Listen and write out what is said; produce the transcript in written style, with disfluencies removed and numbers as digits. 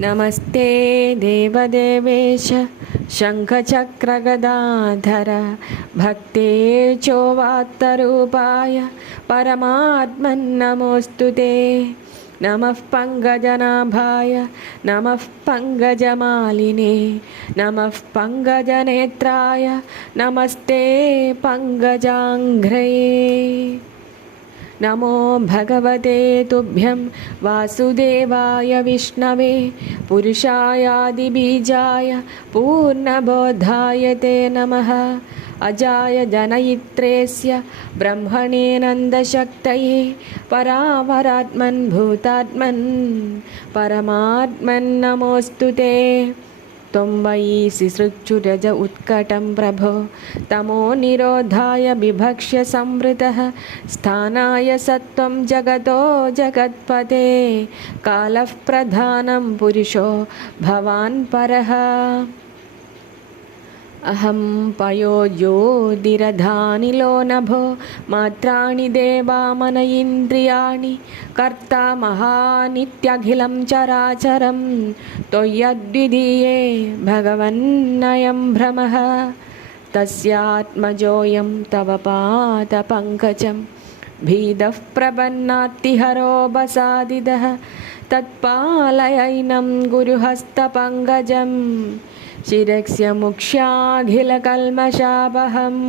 नमस्ते देवदेवेश शङ्खचक्रगदाधर भक्ते चोवात्तरूपाय परमात्मन्नमोऽस्तु ते। नमः पङ्कजनाभाय नमः पङ्कजमालिने नमः पङ्कजनेत्राय नमस्ते पङ्कजाङ्घ्रये। नमो भगवते तुभ्यं वासुदेवाय विष्णवे पुरुषायादिबीजाय पूर्णबोधाय ते नमः। अजाय जनयित्रेस्य ब्रह्मणे नन्दशक्तये परावरात्मन् भूतात्मन् परमात्मन् नमोऽस्तु ते। त्वं वै सिसृक्षुरज उत्कटं प्रभो तमो निरोधाय बिभक्ष्य संवृतः स्थानाय सत्त्वं जगतो जगत्पते कालः प्रधानं पुरुषो भवान् परः। अहं पयोज्योतिरधानिलो नभो मात्राणि देवामन इन्द्रियाणि कर्ता महानित्यखिलं चराचरं त्वय्यद्वितीये भगवन्नयं भ्रमः। तस्यात्मजोऽयं तव पादपङ्कजं भीदः प्रपन्नात्तिहरो बसादिदः तत्पालयैनं गुरुहस्तपङ्कजम् शिरस्य मुक्ष्याखिलकल्मषापहम्।